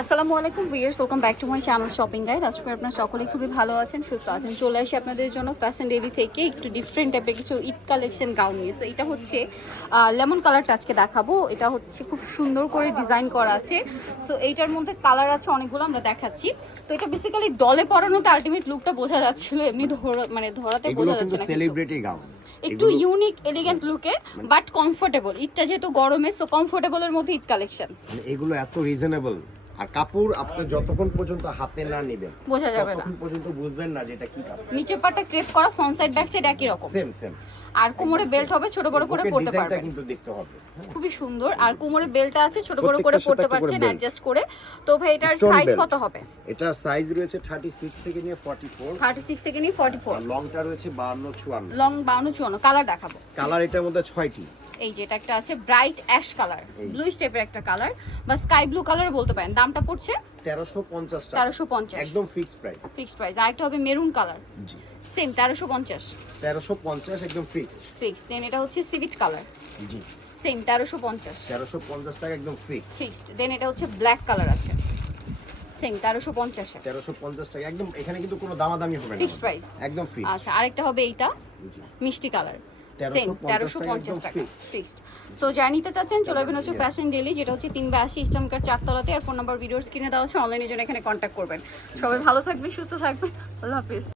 আসসালামু আলাইকুম viewers welcome back to my channel shopping guide. আজকে করি আপনারা সকলেই খুবই ভালো আছেন সুস্থ আছেন। চলে আসি আপনাদের জন্য ফ্যাশন ডেলি থেকে একটু ডিফারেন্ট টাইপের কিছু ঈদ কালেকশন গাউন নিয়ে। সো এটা হচ্ছে লেমন কালারটা আজকে দেখাবো। এটা হচ্ছে খুব সুন্দর করে ডিজাইন করা আছে। সো এইটার মধ্যে কালার আছে অনেকগুলো আমরা দেখাচ্ছি। তো এটা বেসিক্যালি ডলে পরানোতে আলটিমেট লুকটা বোঝা যাচ্ছিল এমনি ধরা মানে ধরাতে বোঝা যাচ্ছে না সেলিব্রিটি গাউন একটু ইউনিক এলিগেন্ট লুকের বাট কমফোর্টেবল ঈদটা যেহেতু গরমে সো কমফোর্টেবলের মধ্যে ঈদ কালেকশন মানে এগুলো এত রিজনেবল আর কাপড় আপনি যতক্ষণ পর্যন্ত হাতে না নেবেন বোঝা যাবে না। ততক্ষণ পর্যন্ত বুঝবেন না যে এটা কি কাপড়। নিচের পাটটা ক্রেপ করা ফ্রন্ট সাইড ব্যাক সাইড একই রকম। সেম সেম আর কোমরে বেল্ট হবে ছোট বড় করে পড়তে পারবেন। কিন্তু দেখতে হবে হ্যাঁ। খুবই সুন্দর। আর কোমরে বেল্টটা আছে ছোট বড় করে পড়তে পারছেন অ্যাডজাস্ট করে। তো ভাই এটার সাইজ কত হবে? এটা সাইজ রয়েছে 36 থেকে নিয়ে 44 36 থেকে নিয়ে 44 আর লংটা রয়েছে 52 54 লং 52 চুয়ান্ন। কালার দেখাবো। কালার এটার মধ্যে 6টি এই যে এটা একটা আছে ব্রাইট অ্যাশ কালার এই। ব্লু টাইপের একটা কালার বা স্কাই ব্লু কালার বলতে পারেন। দামটা পড়ছে 1350 টাকা। 1350 একদম ফিক্সড প্রাইস ফিক্সড প্রাইস আর একটা হবে মেরুন কালার জি। সেম 1350 1350 একদম ফিক্সড ফিক্সড দেন এটা হচ্ছে সিভিট কালার জি। সেম 1350 1350 টাকা একদম ফিক্সড ফিক্সড দেন এটা হচ্ছে ব্ল্যাক কালার আছে। সেম 1350 এ 1350 টাকা একদম এখানে কিন্তু কোনো দামাদামি হবে না। ফিক্সড প্রাইস একদম ফিক্সড আচ্ছা আরেকটা হবে এইটা। মিষ্টি কালার 1350 সেম টাকা তেরোশো পঞ্চাশ টাকা ফিক্সড সো যা নিতে চাচ্ছেন চলে আসবেন হচ্ছে ফ্যাশন ডেলি যেটা হচ্ছে তিন ইস্টামকার চারতলাতে আর ফোন নাম্বার ভিডিও স্ক্রিনে দেওয়া আছে অনলাইনের জন্য এখানে কন্ট্যাক্ট করবেন। সবাই ভালো থাকবেন সুস্থ থাকবেন আল্লাহ হাফিজ।